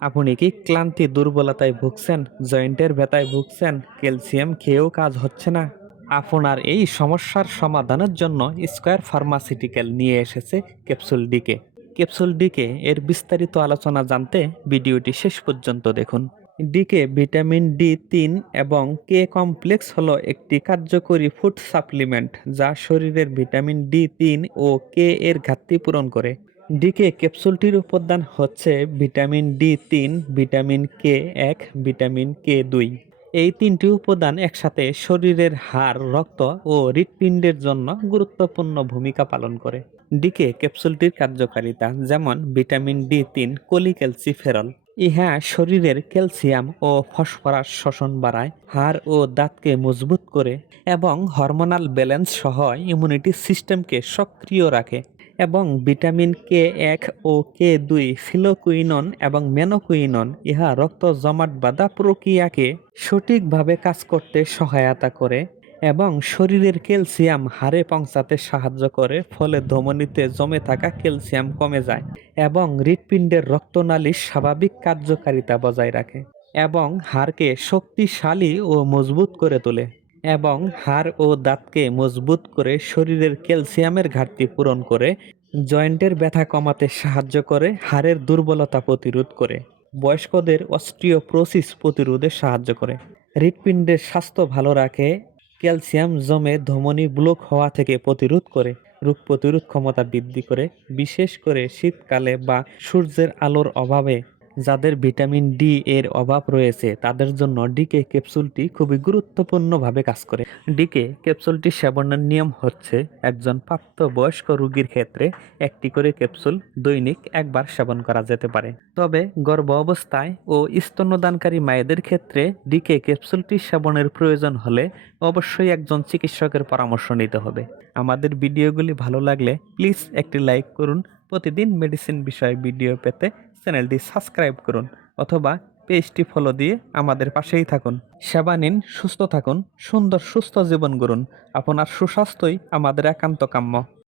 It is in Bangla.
আপনি কি ক্লান্তি, দুর্বলতায় ভুগছেন, জয়েন্টের ব্যথায় ভুগছেন, ক্যালসিয়াম খেয়েও কাজ হচ্ছে না? আপনার এই সমস্যার সমাধানের জন্য স্কয়ার ফার্মাসিউটিক্যাল নিয়ে এসেছে ক্যাপসুল ডিকে ক্যাপসুল ডিকে এর বিস্তারিত আলোচনা জানতে ভিডিওটি শেষ পর্যন্ত দেখুন। ডিকে ভিটামিন ডি তিন এবং কে কমপ্লেক্স হলো একটি কার্যকরী ফুড সাপ্লিমেন্ট যা শরীরের ভিটামিন ডি তিন ও কে এর ঘাটতি পূরণ করে। ডিকে ক্যাপসুলটির উপাদান হচ্ছে ভিটামিন ডি তিন, ভিটামিন কে এক, ভিটামিন কে দুই। এই তিনটি উপাদান একসাথে শরীরের হাড়, রক্ত ও হৃৎপিণ্ডের জন্য গুরুত্বপূর্ণ ভূমিকা পালন করে। ডিকে ক্যাপসুলটির কার্যকারিতা যেমন ভিটামিন ডি তিন, কোলিক্যালসিফেরল। ইহা শরীরের ক্যালসিয়াম ও ফসফরাস শোষণ বাড়ায়, হাড় ও দাঁতকে মজবুত করে এবং হরমোনাল ব্যালেন্স সহ ইমিউনিটি সিস্টেমকে সক্রিয় রাখে। এবং ভিটামিন কে এক ও কে দুই, ফিলোকুইনন এবং মেনোকুইনন, ইহা রক্ত জমাট বাঁধা প্রক্রিয়াকে সঠিকভাবে কাজ করতে সহায়তা করে এবং শরীরের ক্যালসিয়াম হাড়ে পৌঁছাতে সাহায্য করে, ফলে ধমনীতে জমে থাকা ক্যালসিয়াম কমে যায় এবং হৃৎপিণ্ডের রক্তনালীর স্বাভাবিক কার্যকারিতা বজায় রাখে এবং হাড়কে শক্তিশালী ও মজবুত করে তোলে এবং হাড় ও দাঁতকে মজবুত করে শরীরের ক্যালসিয়ামের ঘাটতি পূরণ করে জয়েন্টের ব্যথা কমাতে সাহায্য করে, হাড়ের দুর্বলতা প্রতিরোধ করে। বয়স্কদের অস্ট্রিওপ্রোসিস প্রতিরোধে সাহায্য করে। হৃৎপিণ্ডের স্বাস্থ্য ভালো রাখে, ক্যালসিয়াম জমে ধমনী ব্লক হওয়া থেকে প্রতিরোধ করে, রোগ প্রতিরোধ ক্ষমতা বৃদ্ধি করে। বিশেষ করে শীতকালে বা সূর্যের আলোর অভাবে যাদের ভিটামিন ডি এর অভাব রয়েছে, তাদের জন্য ডিকে ক্যাপসুলটি খুবই গুরুত্বপূর্ণভাবে কাজ করে। ডিকে ক্যাপসুলটি সেবনের নিয়ম হচ্ছে, একজন প্রাপ্তবয়স্ক রোগীর ক্ষেত্রে একটি করে ক্যাপসুল দৈনিক একবার সেবন করা যেতে পারে। তবে গর্ভ অবস্থায় ও স্তন্যদানকারী মায়েদের ক্ষেত্রে ডিকে ক্যাপসুলটি সেবনের প্রয়োজন হলে অবশ্যই একজন চিকিৎসকের পরামর্শ নিতে হবে। আমাদের ভিডিওগুলি ভালো লাগলে প্লিজ একটি লাইক করুন। প্রতিদিন মেডিসিন বিষয়ে ভিডিও পেতে চ্যানেলটি সাবস্ক্রাইব করুন অথবা পেজটি ফলো দিয়ে আমাদের পাশেই থাকুন। সেবা নিন, সুস্থ থাকুন, সুন্দর সুস্থ জীবন গড়ুন। আপনার সুস্বাস্থ্যই আমাদের একান্ত কাম্য।